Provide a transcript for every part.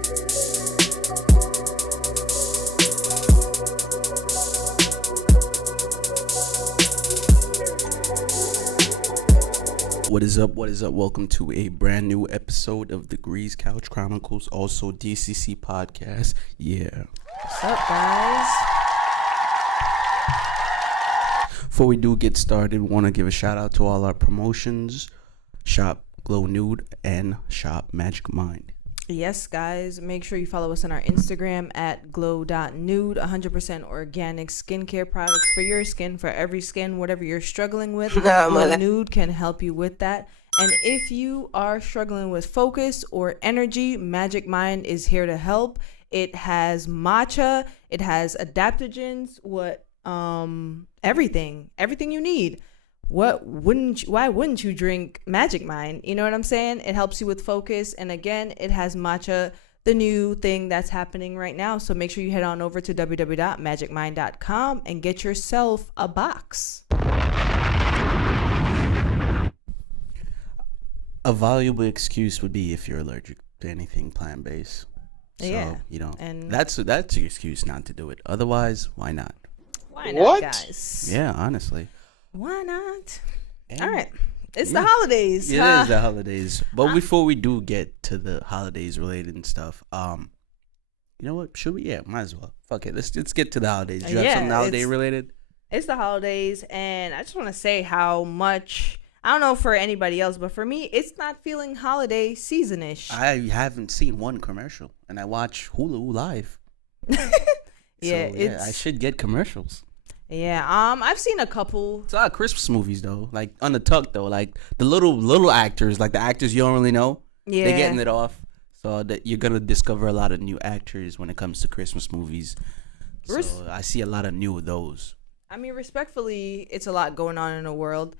What is up? What is up? Welcome to a brand new episode of the Couch Chronicles, also DCC podcast. Yeah. What's up, guys? Before we do get started, we want to give a shout out to all our promotions: Shop Glow Nude and Shop Magic Mind. Yes, guys. Make sure you follow us on our Instagram at glow.nude. 100% organic skincare products for your skin, for every skin, whatever you're struggling with. Glow Nude can help you with that. And if you are struggling with focus or energy, Magic Mind is here to help. It has matcha. It has adaptogens. Everything you need. Why wouldn't you drink Magic Mind? You know what I'm saying? It helps you with focus. And again, it has matcha, the new thing that's happening right now. So make sure you head on over to www.magicmind.com and get yourself a box. A valuable excuse would be if you're allergic to anything plant-based. So, yeah. And that's your excuse not to do it. Otherwise, why not? Why not, guys? Yeah, honestly. Why not? All right. It's the holidays. It is the holidays. But before we do get to the holidays related and stuff, you know what? Should we? Yeah, might as well. Fuck it. Let's get to the holidays. Do you have something holiday related? It's the holidays, and I just want to say how much, I don't know for anybody else, but for me, it's not feeling holiday season-ish. I haven't seen one commercial, and I watch Hulu live. I should get commercials. Yeah, I've seen a couple. It's a lot of Christmas movies though, like on the tuck though, like the little actors, like the actors you don't really know. Yeah, they're getting it off, so that you're gonna discover a lot of new actors when it comes to Christmas movies. So I see a lot of new of those. I mean, respectfully, it's a lot going on in the world.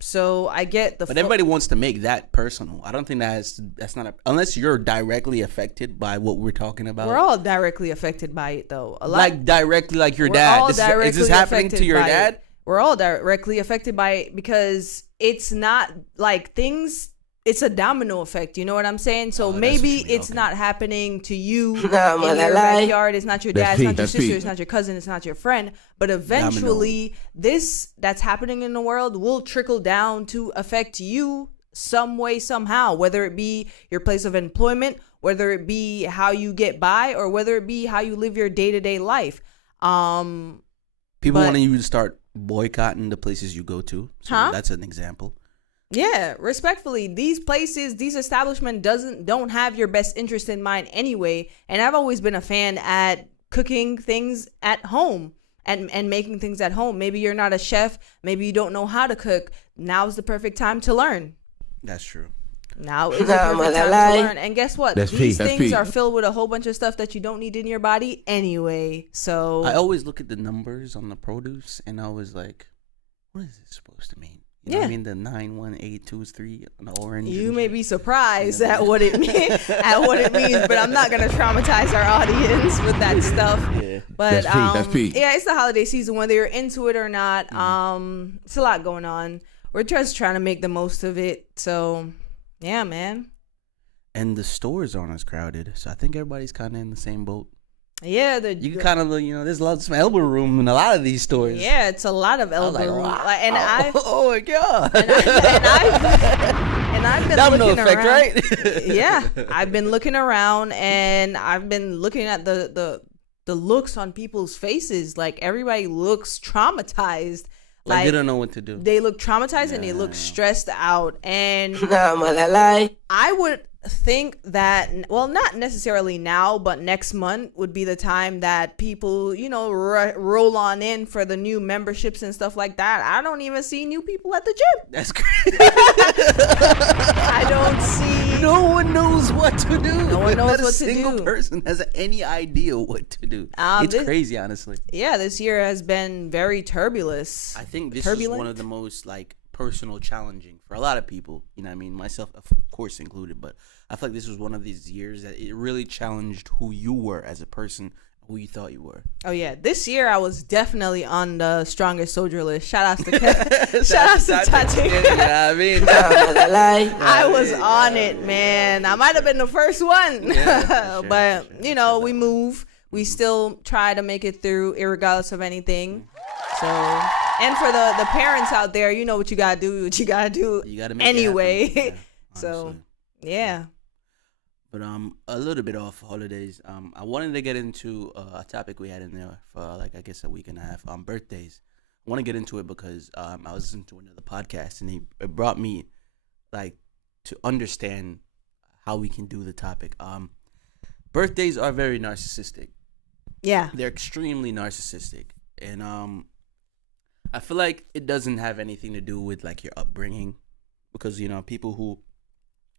So I get but everybody wants to make that personal. I don't think that's not unless you're directly affected by what we're talking about. We're all directly affected by it, though. Directly, like your dad. Is this happening to your dad? We're all directly affected by it because it's not like things. It's a domino effect. You know what I'm saying? So maybe it's not happening to you in your backyard. It's not your dad. It's not your sister. It's not your cousin. It's not your friend. But eventually, this that's happening in the world will trickle down to affect you some way, somehow. Whether it be your place of employment, whether it be how you get by, or whether it be how you live your day-to-day life. People want you to start boycotting the places you go to. So that's an example. Yeah, respectfully, these places, these establishments don't have your best interest in mind anyway. And I've always been a fan at cooking things at home and making things at home. Maybe you're not a chef. Maybe you don't know how to cook. Now's the perfect time to learn. That's true. Now is the perfect time to learn. And guess what? These things are filled with a whole bunch of stuff that you don't need in your body anyway. So I always look at the numbers on the produce and I was like, what is this supposed to mean? You know what I mean? The 91823 on the orange. You may be surprised at what it means, but I'm not gonna traumatize our audience with that stuff. Yeah. But that's peak. Yeah, it's the holiday season, whether you're into it or not. It's a lot going on. We're just trying to make the most of it. So, yeah, man. And the stores aren't as crowded, so I think everybody's kind of in the same boat. Yeah, you can kind of, there's a lot of elbow room in a lot of these stores. Yeah, it's a lot of elbow room. Wow. Oh my god! And I've been domino looking effect, around. Right? Yeah, I've been looking around and I've been looking at the looks on people's faces. Like everybody looks traumatized. Like they don't know what to do. They look traumatized and they look stressed out. And I would think that, well, not necessarily now, but next month would be the time that people, roll on in for the new memberships and stuff like that. I don't even see new people at the gym. That's crazy. I don't see. No one knows what to do. No one knows what to do. Not a single person has any idea what to do. It's crazy, honestly. Yeah, this year has been very turbulent. I think this is one of the most personal challenging for a lot of people. You know what I mean? Myself, of course, included. But I feel like this was one of these years that it really challenged who you were as a person who you thought you were? Oh yeah, this year I was definitely on the strongest soldier list. Shout outs to Tati. Yeah, I mean, I was on it, man. I might have been the first one, sure, but you know, we move. We still try to make it through, irregardless of anything. So, and for the parents out there, you know what you gotta do. What you gotta do. You gotta make anyway. It happen. Yeah, so, yeah. But a little bit off holidays. I wanted to get into a topic we had in there for like I guess a week and a half. Birthdays. I want to get into it because I was listening to another podcast and it brought me like to understand how we can do the topic. Birthdays are very narcissistic. Yeah, they're extremely narcissistic, and I feel like it doesn't have anything to do with like your upbringing, because you know people who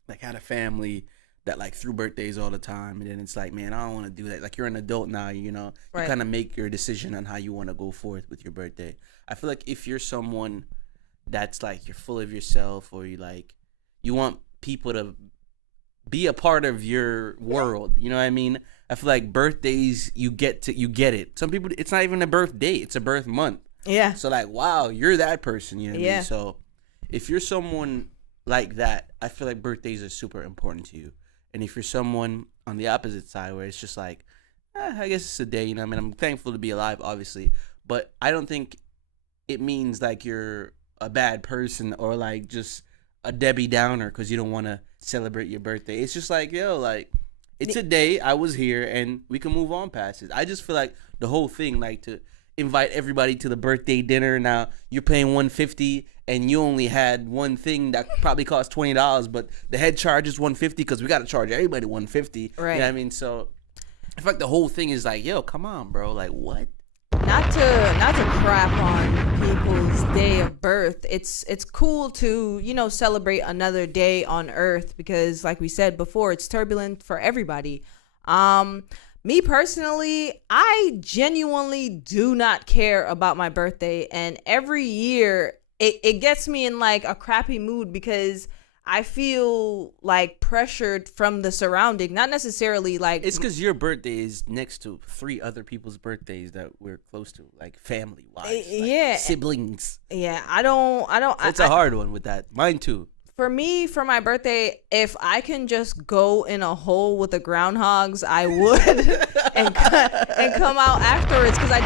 like had a family that like threw birthdays all the time, and then it's like, man, I don't want to do that. Like you're an adult now, you know, you kind of make your decision on how you want to go forth with your birthday. I feel like if you're someone that's like you're full of yourself, or you want people to be a part of your world, you know what I mean? I feel like birthdays, you get it. Some people, it's not even a birthday, it's a birth month. Yeah. So like, wow, you're that person, you know what I mean? So if you're someone like that, I feel like birthdays are super important to you. And if you're someone on the opposite side where it's just like, I guess it's a day, you know what I mean? I'm thankful to be alive, obviously. But I don't think it means like you're a bad person or like just a Debbie Downer because you don't want to celebrate your birthday. It's just like, yo, like, it's a day, I was here, and we can move on past it. I just feel like the whole thing, like to invite everybody to the birthday dinner. Now you're paying $150 and you only had one thing that probably cost $20, but the head charge is $150 because we got to charge everybody $150. Right. You know what I mean? So I feel like the whole thing is like, yo, come on, bro. Like, what? Not to crap on people's day of birth. It's cool to, you know, celebrate another day on Earth because, like we said before, it's turbulent for everybody. Me personally, I genuinely do not care about my birthday, and every year it gets me in like a crappy mood because I feel like pressured from the surrounding, not necessarily like it's because your birthday is next to 3 other people's birthdays that we're close to, like family wise, like siblings. Yeah, I don't. It's a hard one with that. Mine too. For me, for my birthday, if I can just go in a hole with the groundhogs, I would, and come out afterwards because I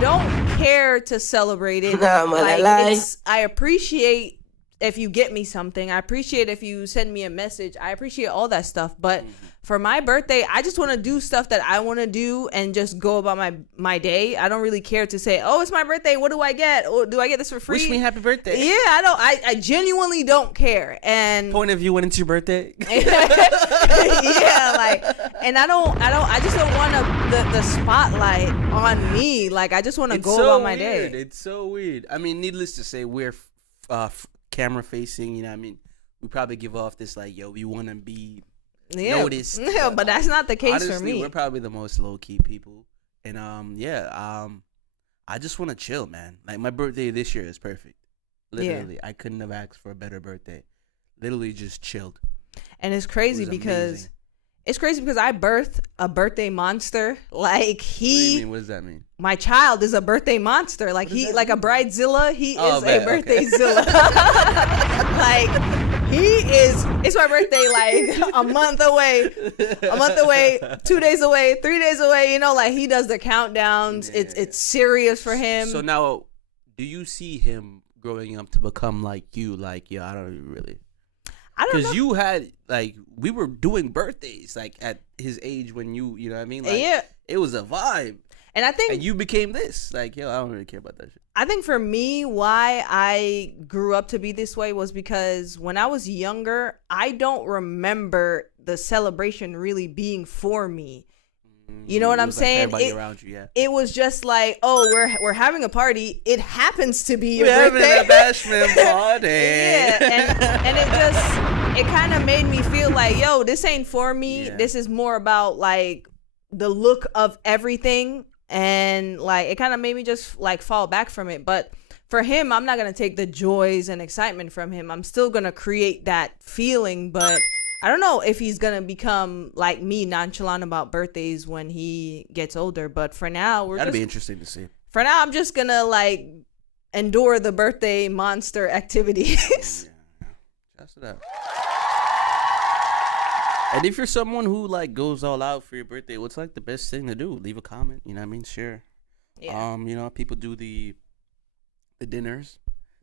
don't care to celebrate it. I appreciate if you get me something. I appreciate if you send me a message. I appreciate all that stuff. But for my birthday, I just want to do stuff that I want to do and just go about my day. I don't really care to say, oh, it's my birthday, what do I get? Or do I get this for free? Wish me happy birthday. Yeah, I genuinely don't care. And point of view when it's your birthday. Yeah, like, and I just don't want the spotlight on me. Like, I just want to go about my day. It's so weird. I mean, needless to say, we're camera facing, you know what I mean? We probably give off this like, yo, we want to be noticed. Yeah, but that's not the case honestly, for me. We're probably the most low-key people. And I just want to chill, man. Like, my birthday this year is perfect. Literally, I couldn't have asked for a better birthday. Literally just chilled. And it's crazy because I birthed a birthday monster. Like, What do you mean? What does that mean? My child is a birthday monster. Like, he, like a bridezilla, he is a birthday zilla. Like, it's my birthday like a month away, 2 days away, 3 days away. You know, like, he does the countdowns. Yeah. It's serious for him. So now, do you see him growing up to become like you? Like, yeah, I don't really. I don't know. Because you had, like, we were doing birthdays, like, at his age when you know what I mean? Like, yeah. It was a vibe. And I think. And you became this. Like, yo, I don't really care about that shit. I think for me, why I grew up to be this way was because when I was younger, I don't remember the celebration really being for me. You know what I'm saying? Everybody around you, yeah. It was just like, oh, we're having a party. It happens to be your birthday. We're having a bashment party. Yeah, and it kind of made me feel like, yo, this ain't for me. Yeah. This is more about like the look of everything, and like it kind of made me just like fall back from it. But for him, I'm not gonna take the joys and excitement from him. I'm still gonna create that feeling, but I don't know if he's gonna become like me, nonchalant about birthdays when he gets older. But for now, that'd be interesting to see. For now, I'm just gonna like endure the birthday monster activities. Yeah. That's that. And if you're someone who like goes all out for your birthday, what's like the best thing to do? Leave a comment. You know what I mean? Share. Yeah. You know, people do the dinners.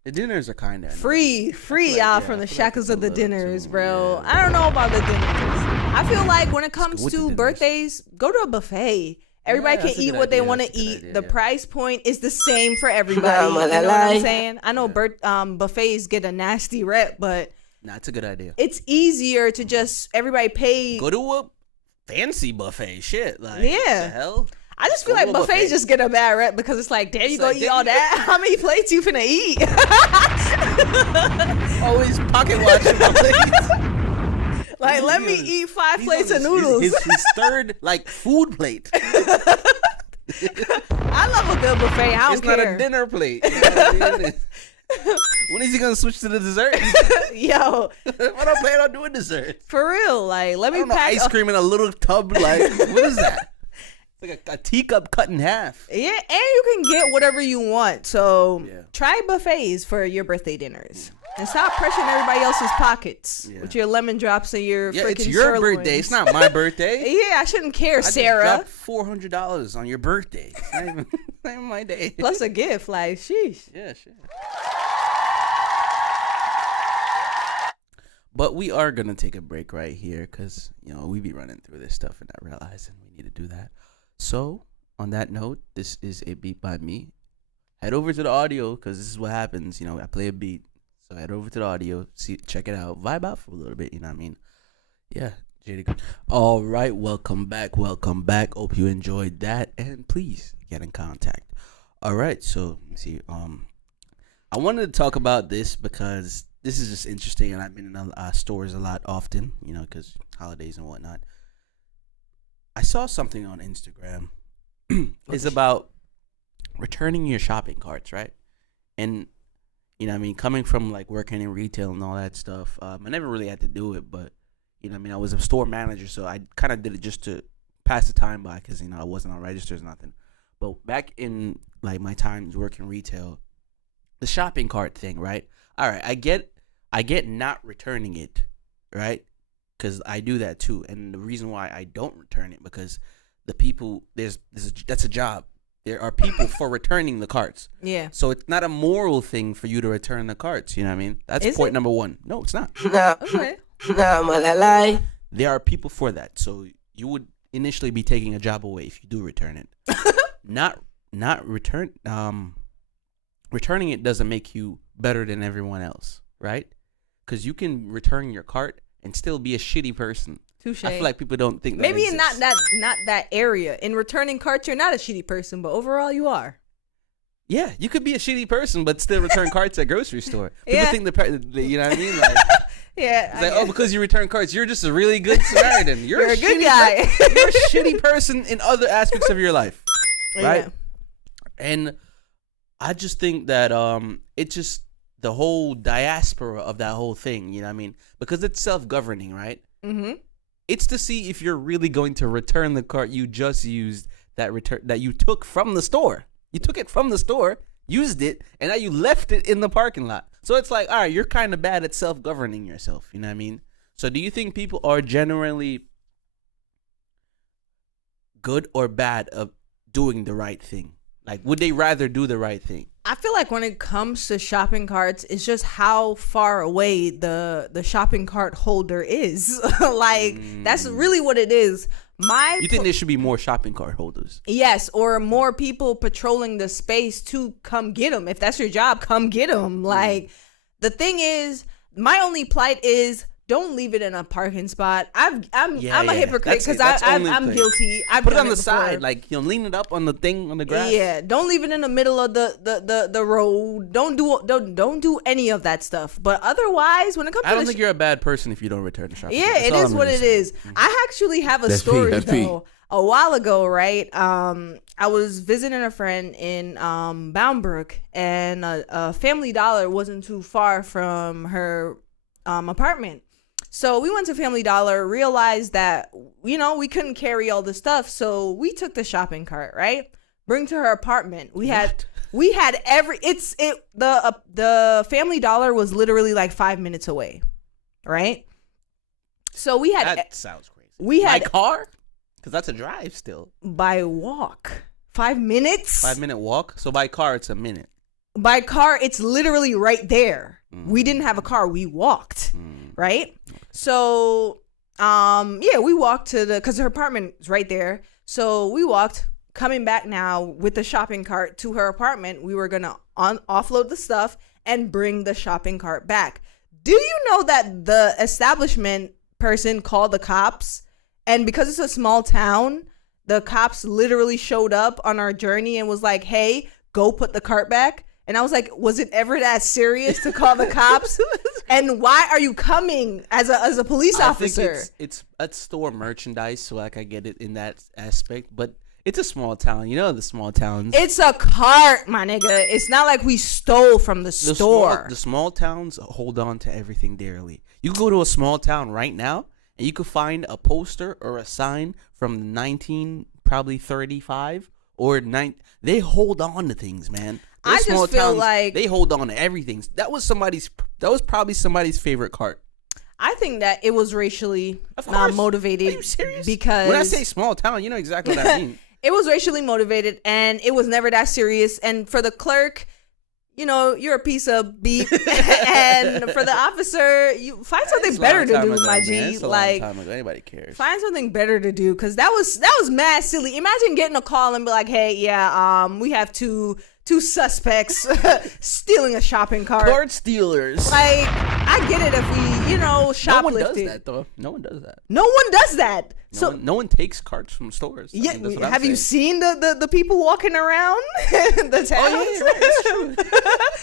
The dinners are kind of free out from the shackles of the dinners, bro. Yeah. I don't know about the dinners. I feel like when it comes to birthdays, go to a buffet. Everybody can eat what they want to eat. The price point is the same for everybody. You know what I'm saying? I know buffets get a nasty rep, but it's a good idea. It's easier to just everybody pay. Go to a fancy buffet. Shit, like yeah. What the hell? I just feel like buffets just get a bad rep because it's like, damn, you go eat all that? How many plates you finna eat? Always pocket watching my plates. Like, let me eat 5 plates of noodles. His third, like, food plate. I love a good buffet. I don't care. It's not a dinner plate. You know what I mean? When is he gonna switch to the dessert? Yo, what I plan on doing dessert? For real, like, let me pack ice cream in a little tub. Like, what is that? It's like a teacup cut in half. Yeah, and you can get whatever you want. So try buffets for your birthday dinners. And stop pressuring everybody else's pockets with your lemon drops and your freaking it's your sirloins. Birthday. It's not my birthday. I shouldn't care, Sarah. I just dropped $400 on your birthday. It's not even my day. Plus a gift, like, sheesh. Yeah, sure. But we are going to take a break right here because, you know, we be running through this stuff and not realizing we need to do that. So, on that note, this is a beat by me. Head over to the audio because this is what happens. You know, I play a beat. So head over to the audio, check it out, vibe out for a little bit, you know what I mean? Yeah, Jada. All right, welcome back. Hope you enjoyed that, and please get in contact. All right, so see, I wanted to talk about this because this is just interesting, and I've been in stores a lot often, you know, because holidays and whatnot. I saw something on Instagram. It's about returning your shopping carts, right? And you know what I mean? Coming from, like, working in retail and all that stuff, I never really had to do it, but, you know what I mean? I was a store manager, so I kind of did it just to pass the time by because, you know, I wasn't on registers or nothing. But back in, like, my times working retail, the shopping cart thing, right? All right, I get not returning it, right? Because I do that, too. And the reason why I don't return it, because the people, that's a job. There are people for returning the carts. Yeah. So it's not a moral thing for you to return the carts. You know what I mean? That's point number one. No, it's not. No. Okay. No, malalai. There are people for that. So you would initially be taking a job away if you do return it. Returning it doesn't make you better than everyone else, right? Because you can return your cart and still be a shitty person. Touché. I feel like people don't think that maybe exists. not that area. In returning carts, you're not a shitty person, but overall you are. Yeah, you could be a shitty person, but still return carts at grocery store. People think you know what I mean? Like, yeah. It's like, because you return carts, you're just a really good Samaritan. You're a good guy. You're a shitty person in other aspects of your life, right? Yeah. And I just think that it's just the whole diaspora of that whole thing. You know what I mean? Because it's self-governing, right? Mm-hmm. It's to see if you're really going to return the cart you just used that you took from the store. You took it from the store, used it, and now you left it in the parking lot. So it's like, all right, you're kind of bad at self-governing yourself. You know what I mean? So do you think people are generally good or bad of doing the right thing? Like, would they rather do the right thing? I feel like when it comes to shopping carts, it's just how far away the shopping cart holder is. Like, that's really what it is. You think there should be more shopping cart holders? Yes, or more people patrolling the space to come get them. If that's your job, come get them. Like, the thing is, my only plight is, don't leave it in a parking spot. I'm a hypocrite because I'm guilty. I put it on the side, like, lean it up on the thing on the grass. Yeah, don't leave it in the middle of the road. Don't do any of that stuff. But otherwise, when it comes, I don't think you're a bad person if you don't return the shopping. Yeah, it is what it is. I actually have a story though. A while ago, right? I was visiting a friend in Boundbrook, and a Family Dollar wasn't too far from her apartment. So we went to Family Dollar, realized that, we couldn't carry all the stuff. So we took the shopping cart, right? Bring to her apartment. The Family Dollar was literally like 5 minutes away, right? So we had. That sounds crazy. We had by car, because that's a drive still. By walk, 5 minutes. 5 minute walk. So by car, it's a minute. By car, it's literally right there. We didn't have a car. We walked, right? So, we walked because her apartment is right there. So we walked. Coming back now with the shopping cart to her apartment, we were gonna offload the stuff and bring the shopping cart back. Do you know that the establishment person called the cops, and because it's a small town, the cops literally showed up on our journey and was like, "Hey, go put the cart back." And I was like, "Was it ever that serious to call the cops? And why are you coming as a police officer?" I think it's a store merchandise, so like I get it in that aspect, but it's a small town. You know the small towns. It's a cart, my nigga. It's not like we stole from the store. The small towns hold on to everything dearly. You can go to a small town right now, and you could find a poster or a sign from 1935 or 9. They hold on to things, man. I just feel like they hold on to everything. That was probably somebody's favorite cart. I think that it was racially not motivated. Are you serious? Because when I say small town, you know exactly what I mean. It was racially motivated, and it was never that serious. And for the clerk, you're a piece of beef. And for the officer, you find something better to do, my G. It's a long time ago. Anybody cares. Find something better to do, because that was mad silly. Imagine getting a call and be like, "Hey, we have two suspects stealing a shopping cart." Cart stealers. Like, I get it if we, shoplifting. No one does that, though. No one does that. No one does that. No one takes carts from stores. Yeah, have you seen the people walking around the towns? Oh, yeah, right. That's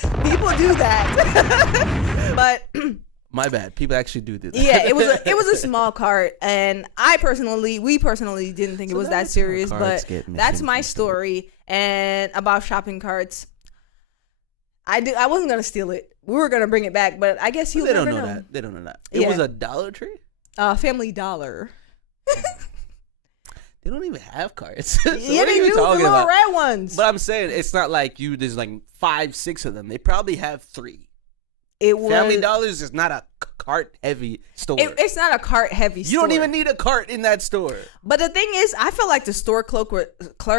true. People do that. But my bad. People actually do that. Yeah, it was a small cart, and we personally didn't think it was that serious. But that's my story. And about shopping carts, I wasn't gonna steal it. We were gonna bring it back, but I guess they don't know that. They don't know that. It was a Dollar Tree. Family Dollar. They don't even have carts. So yeah, they do, the little red ones. But I'm saying it's not like there's like 5-6 of them. They probably have 3. Family Dollars is not a cart-heavy store. It's not a cart-heavy store. You don't even need a cart in that store. But the thing is, I felt like the store clerk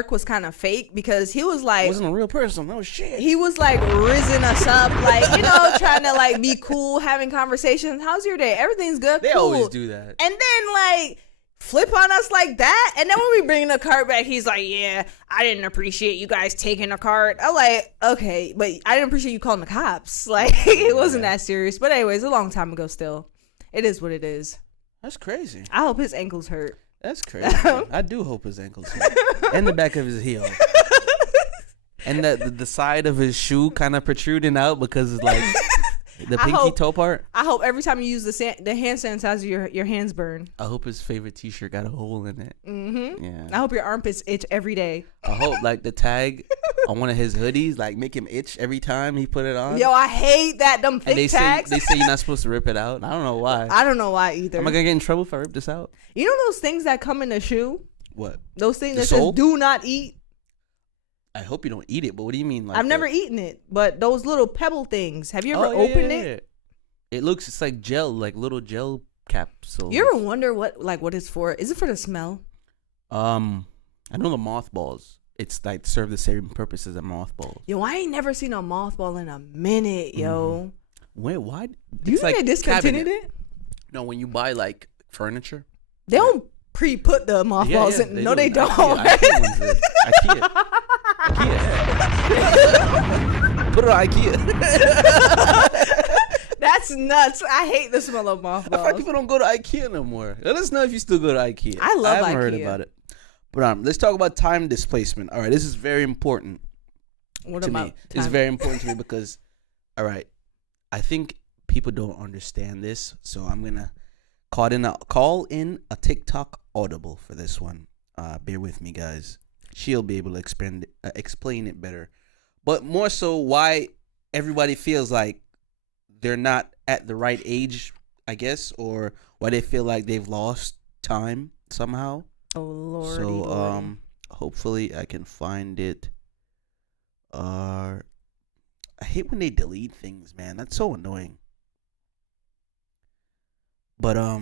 was kind of fake, because he was like... Wasn't a real person. No shit. He was like rizzing us up, like, trying to like be cool, having conversations. How's your day? Everything's good. They always do that. And then like... flip on us like that, and then when we bring the cart back, he's like, "Yeah, I didn't appreciate you guys taking the cart." I'm like, "Okay, but I didn't appreciate you calling the cops." Like, it wasn't that serious. But anyways, a long time ago. Still, it is what it is. That's crazy. I hope his ankles hurt. That's crazy. I do hope his ankles hurt, and the back of his heel, and the side of his shoe kind of protruding out because it's like. The pinky toe part? I hope every time you use the hand sanitizer, your hands burn. I hope his favorite t-shirt got a hole in it. Mm-hmm. Yeah. I hope your armpits itch every day. I hope like the tag on one of his hoodies like make him itch every time he put it on. Yo, I hate that. Them fake tags. They say you're not supposed to rip it out. I don't know why. I don't know why either. Am I gonna get in trouble if I rip this out? You know those things that come in the shoe? What? Those things that says "do not eat." I hope you don't eat it, but what do you mean? Like I've never eaten it, but those little pebble things. Have you ever opened it? It's like gel, like little gel capsules. You ever wonder what it's for? Is it for the smell? I know the mothballs. It's like serve the same purpose as a mothball. Yo, I ain't never seen a mothball in a minute, yo. Wait, why? Do you think they discontinued it? No, when you buy like furniture, they don't pre-put the mothballs in. No, they don't. IKEA. Put it on IKEA. That's nuts. I hate the smell of mothballs. I feel like people don't go to IKEA no more. Let us know if you still go to IKEA. I love IKEA. I haven't heard about it. But let's talk about time displacement. All right, this is very important to me. It's very important to me because, all right, I think people don't understand this, so I'm gonna call in a TikTok audible for this one. Bear with me, guys. She'll be able to explain it better, but more so why everybody feels like they're not at the right age I guess, or why they feel like they've lost time somehow. Oh Lord. So hopefully I can find it. I hate when they delete things, man. That's so annoying. But how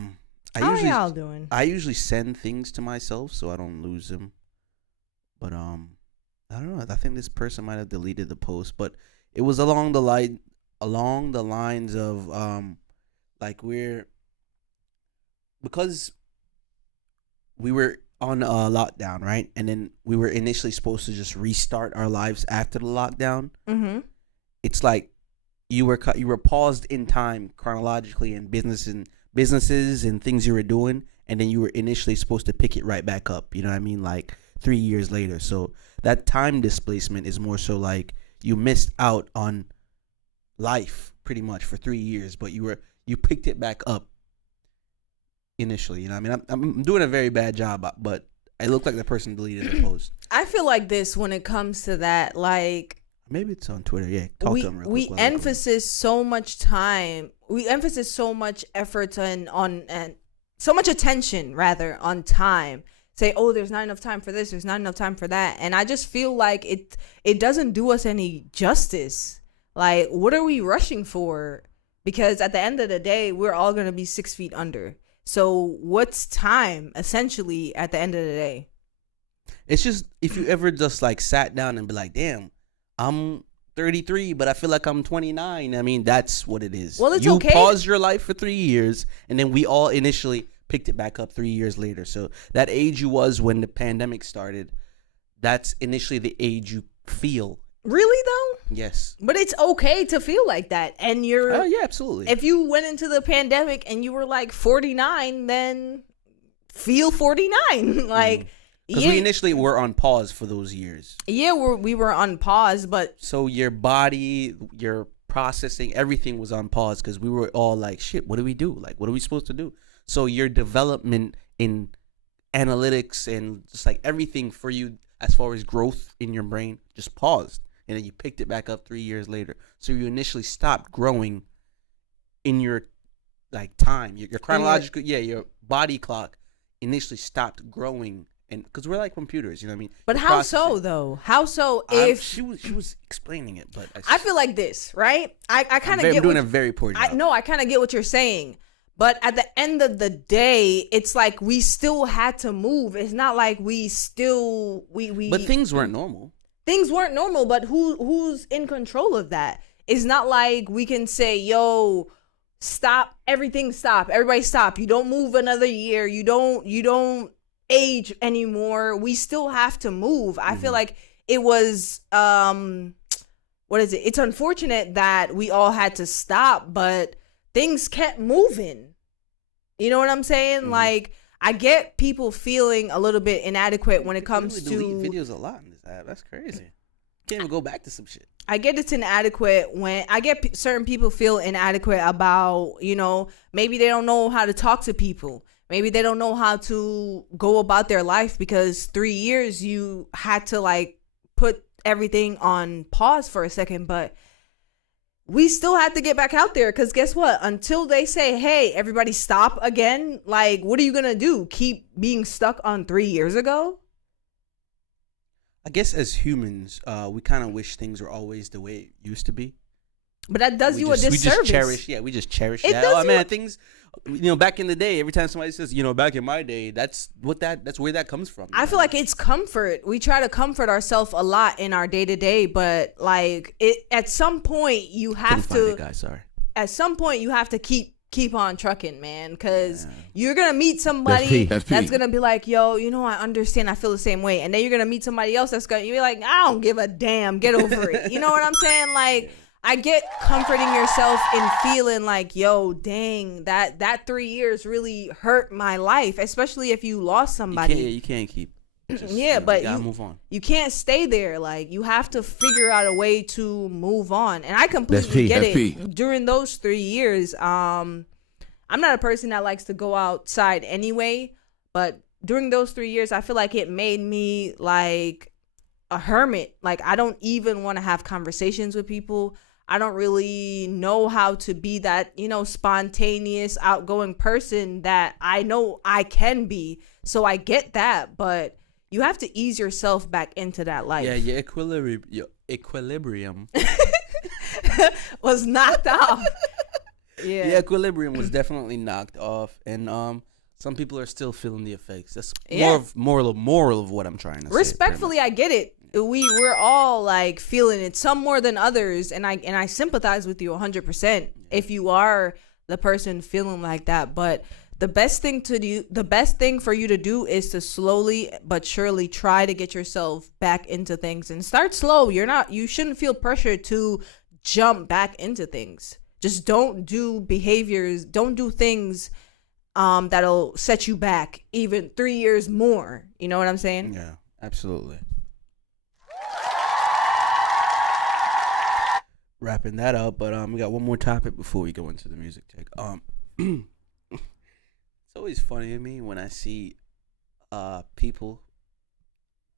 are y'all doing? I usually send things to myself so I don't lose them. But I don't know. I think this person might have deleted the post, but it was along the lines of like because we were on a lockdown, right? And then we were initially supposed to just restart our lives after the lockdown. Mm-hmm. It's like you were paused in time chronologically in businesses and things you were doing, and then you were initially supposed to pick it right back up. You know what I mean? Like 3 years later. So that time displacement is more so like you missed out on life pretty much for 3 years, but you picked it back up initially. You know what I mean? I'm doing a very bad job, but it looked like the person deleted the post. I feel like this when it comes to that, like maybe it's on Twitter. Yeah, talk to them real quick. We emphasize so much time. We emphasize so much effort and so much attention rather on time. Say, oh, there's not enough time for this. There's not enough time for that. And I just feel like it doesn't do us any justice. Like, what are we rushing for? Because at the end of the day, we're all going to be 6 feet under. So what's time essentially at the end of the day? It's just, if you ever just like sat down and be like, damn, I'm 33, but I feel like I'm 29. I mean, that's what it is. Well, it's you okay. You paused your life for 3 years, and then we all initially picked it back up 3 years later. So that age you was when the pandemic started, that's initially the age you feel. Really though? Yes. But it's okay to feel like that. And you're yeah, absolutely. If you went into the pandemic and you were like 49, then feel 49. Like, because we initially were on pause for those years. Yeah, we were on pause, but so your body, your processing, everything was on pause because we were all like, shit, what do we do? Like, what are we supposed to do? So your development in analytics and just like everything for you as far as growth in your brain just paused. And then you picked it back up 3 years later. So you initially stopped growing in your like time. Your chronological, your body clock initially stopped growing. And because we're like computers, you know what I mean? But how so though? How so? If she was explaining it, but I feel like this, right? I kind of get doing a very poor job. I kind of get what you're saying. But at the end of the day, it's like we still had to move. It's not like we still we. But things weren't normal. Things weren't normal, but who's in control of that? It's not like we can say, yo, stop, everything stop, everybody stop. You don't move another year. You don't age anymore. We still have to move. I feel like it was, what is it? It's unfortunate that we all had to stop, but things kept moving. You know what I'm saying? Like, I get people feeling a little bit inadequate when it comes to delete videos a lot in this app. That's crazy. Can't even go back to some shit. I get it's inadequate when I get certain people feel inadequate about, you know, maybe they don't know how to talk to people. Maybe they don't know how to go about their life because 3 years you had to like put everything on pause for a second, but we still have to get back out there because guess what? Until they say, hey, everybody stop again, like, what are you going to do? Keep being stuck on 3 years ago? I guess as humans, we kind of wish things were always the way it used to be. But that does you a disservice. We just cherish that. Oh, man, things, you know, back in the day, every time somebody says, you know, back in my day, that's where that comes from. I feel like it's comfort. We try to comfort ourselves a lot in our day to day, but like at some point you have to. At some point you have to keep on trucking, man, because you're gonna meet somebody that's gonna be like, yo, you know, I understand, I feel the same way, and then you're gonna meet somebody else that's gonna be like, I don't give a damn, get over it. You know what I'm saying? Like, I get comforting yourself in feeling like, yo, dang, that 3 years really hurt my life, especially if you lost somebody. You can't keep. But you gotta move on. You can't stay there. Like, you have to figure out a way to move on. And I completely get it. During those 3 years, I'm not a person that likes to go outside anyway, but during those 3 years, I feel like it made me like a hermit. Like, I don't even want to have conversations with people. I don't really know how to be that, spontaneous, outgoing person that I know I can be. So I get that, but you have to ease yourself back into that life. Yeah, your equilibrium was knocked off. Yeah. The equilibrium was definitely knocked off, and some people are still feeling the effects. That's moral of what I'm trying to say. Respectfully, I get it. We're all like feeling it, some more than others, and I sympathize with you 100% if you are the person feeling like that. But the best thing for you to do is to slowly but surely try to get yourself back into things and start slow. You shouldn't feel pressure to jump back into things. Just don't do things that'll set you back even 3 years more. You know what I'm saying? Yeah, absolutely. Wrapping that up, but we got one more topic before we go into the music check. It's always funny to me when I see people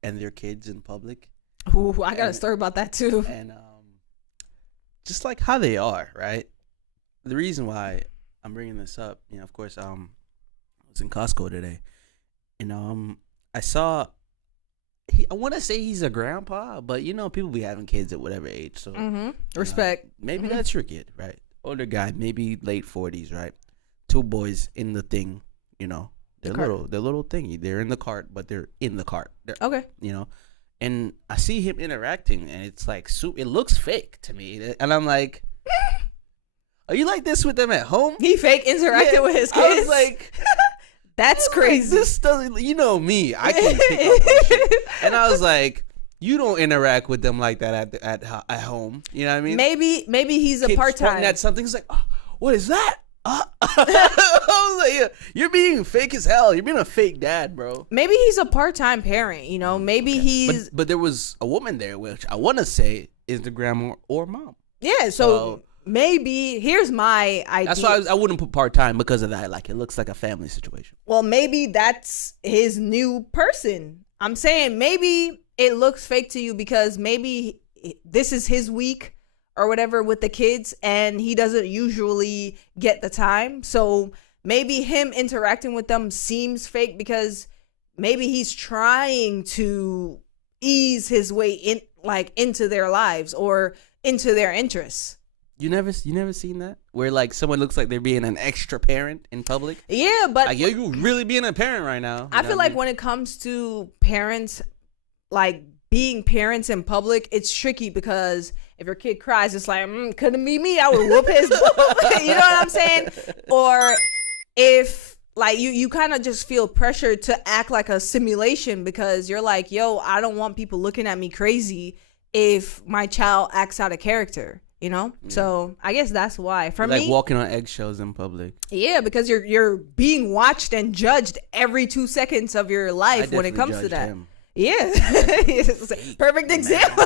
and their kids in public. Ooh, I got a story about that too. And just like how they are, right? The reason why I'm bringing this up, of course, I was in Costco today, and I saw. I want to say he's a grandpa, but people be having kids at whatever age. So respect. Maybe that's your kid, right? Older guy, maybe late 40s, right? Two boys in the thing, they're little thingy. They're in the cart, but they're in the cart. Okay. And I see him interacting, and it's like it looks fake to me, and I'm like, are you like this with them at home? He fake interacting with his kids. I was like. That's crazy. Like, this doesn't, me. I can pick up on shit. And I was like, you don't interact with them like that at home. You know what I mean? Maybe he's a part-time. Pointing at something. He's like, oh, what is that? I was like, yeah, you're being fake as hell. You're being a fake dad, bro. Maybe he's a part-time parent. Maybe okay. he's. But there was a woman there, which I want to say is the grandma or mom. Yeah. So. Maybe here's my idea. That's why I wouldn't put part-time because of that. Like, it looks like a family situation. Well, maybe that's his new person. I'm saying maybe it looks fake to you because maybe this is his week or whatever with the kids and he doesn't usually get the time. So maybe him interacting with them seems fake because maybe he's trying to ease his way in, like, into their lives or into their interests. You never seen that? Where like someone looks like they're being an extra parent in public? Yeah, but like, you really being a parent right now. I feel like when it comes to parents, like being parents in public, it's tricky because if your kid cries, it's like, couldn't be me. I would whoop his butt. You know what I'm saying? Or if like you kind of just feel pressured to act like a simulation because you're like, yo, I don't want people looking at me crazy if my child acts out of character. So I guess that's why for me, like walking on eggshells in public. Yeah, because you're being watched and judged every 2 seconds of your life when it comes to that. Him. Yeah, perfect example.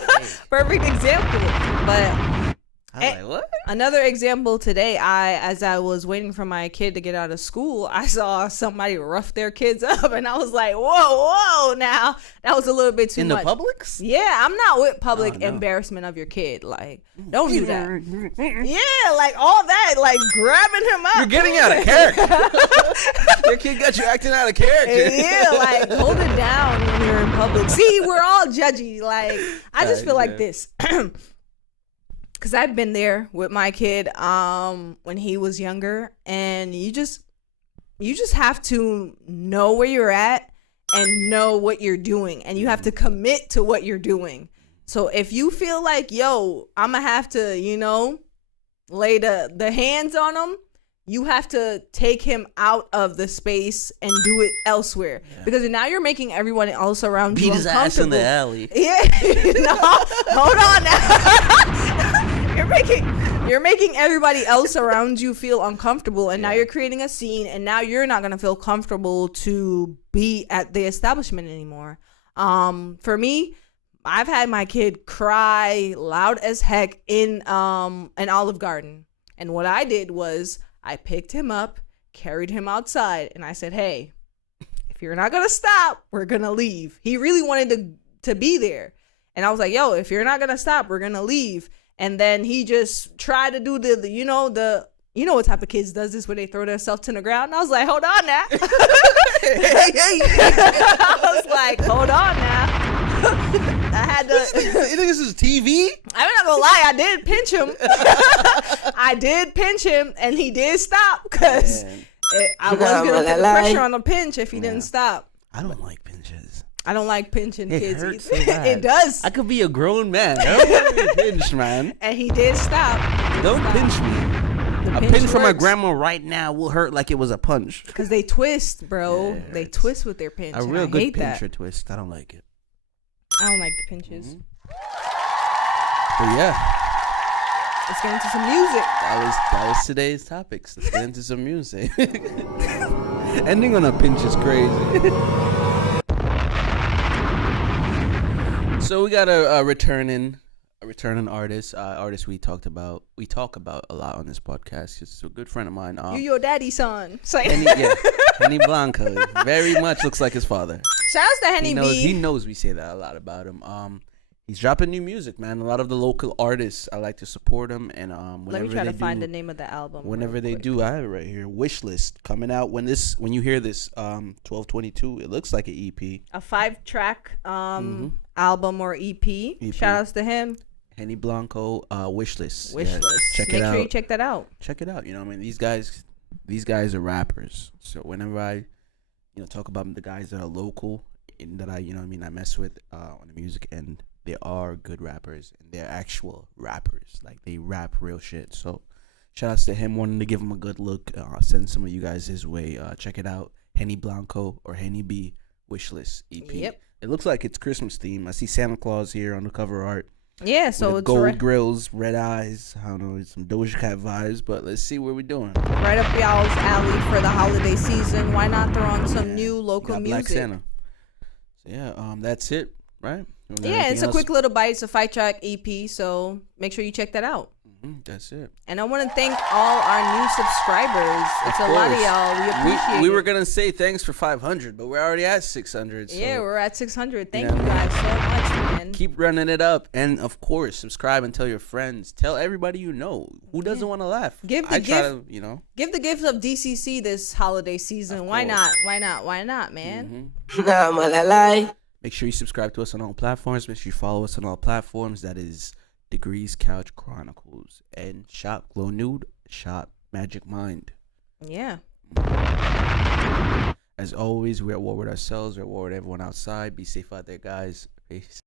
Perfect example. But I was like, what? Another example today, as I was waiting for my kid to get out of school, I saw somebody rough their kids up, and I was like, whoa, now that was a little bit too much. In the Publix? Yeah, I'm not with public embarrassment of your kid. Like, don't do that. Yeah, like all that, like grabbing him up. You're getting out of character. Your kid got you acting out of character. Yeah, like hold it down when you're in public. See, we're all judgy. Like, I just feel like this. Because I've been there with my kid when he was younger, and you just have to know where you're at and know what you're doing, and you have to commit to what you're doing. So if you feel like, yo, I'm going to have to, lay the hands on him, you have to take him out of the space and do it elsewhere. Yeah. Because now you're making everyone else around you uncomfortable. Beat his ass in the alley. Yeah. No, hold on now. You're making everybody else around you feel uncomfortable, and now you're creating a scene, and now you're not going to feel comfortable to be at the establishment anymore. For me, I've had my kid cry loud as heck in an Olive Garden. And what I did was I picked him up, carried him outside, and I said, hey, if you're not going to stop, we're going to leave. He really wanted to be there. And I was like, yo, if you're not going to stop, we're going to leave. And then he just tried to do the you know what type of kids does this where they throw themselves to the ground? And I was like, hold on now. I was like, hold on now. I had to. You think this is TV? I'm not gonna lie, I did pinch him. I did pinch him, and he did stop because I was gonna put the pressure on the pinch if he didn't stop. I don't like pinches. I don't like pinching kids hurts either. so bad. It does. I could be a grown man. I don't want to be pinched, man. And he did stop. Don't pinch me. The A pinch from my works. grandma right now will hurt like it was a punch. Because they twist, bro. Yeah, they it's twist with their pinch. A and real I good hate pinch or that. twist. I don't like it. I don't like the pinches. But yeah, Let's get into some music. that was today's topics. Let's get into some music. Ending on a pinch is crazy. So we got a returning artist. Artist we talk about a lot on this podcast. It's a good friend of mine. You your daddy's son. Henny Blanco. Very much looks like his father. Shout out to Henny B. He knows we say that a lot about him. He's dropping new music, man. A lot of the local artists, I like to support them. And whenever Let me try to find the name of the album. Whenever they do, I have it right here. Wishlist coming out when you hear this 12/22. It looks like an EP. A 5-track album or EP. Shout outs to him. Henny Blanco Wishlist. Wishlist. Yeah, Make sure you check that out. Check it out. You know, what I mean, these guys are rappers. So whenever I, talk about the guys that are local and that I mess with on the music end, they are good rappers and they're actual rappers. Like they rap real shit. So shout outs to him, wanting to give him a good look. Send some of you guys his way. Check it out. Henny Blanco or Henny B Wishlist EP. Yep. It looks like it's Christmas theme. I see Santa Claus here on the cover art. Yeah, so it's gold grills, red eyes. I don't know, some Doja Cat vibes, but let's see what we're doing. Right up y'all's alley for the holiday season. Why not throw on some new local music? Black Santa. So yeah, that's it, right? Yeah, it's a quick little bite. It's a 5-track EP, so make sure you check that out. That's it. And I want to thank all our new subscribers. It's a lot of y'all. We appreciate We it. were going to say thanks for 500, but we're already at 600. So, yeah, we're at 600. Thank you guys so much, man. Keep running it up. And, of course, subscribe and tell your friends. Tell everybody you know. Who doesn't want to laugh? Give the gift of DCC this holiday season. Why not? Why not? Why not, man? Make sure you subscribe to us on all platforms. Make sure you follow us on all platforms. That is Degrees Couch Chronicles and Shop Glow Nude, Shop Magic Mind. Yeah. As always, we're at war with ourselves. We're at war with everyone outside. Be safe out there, guys. Peace.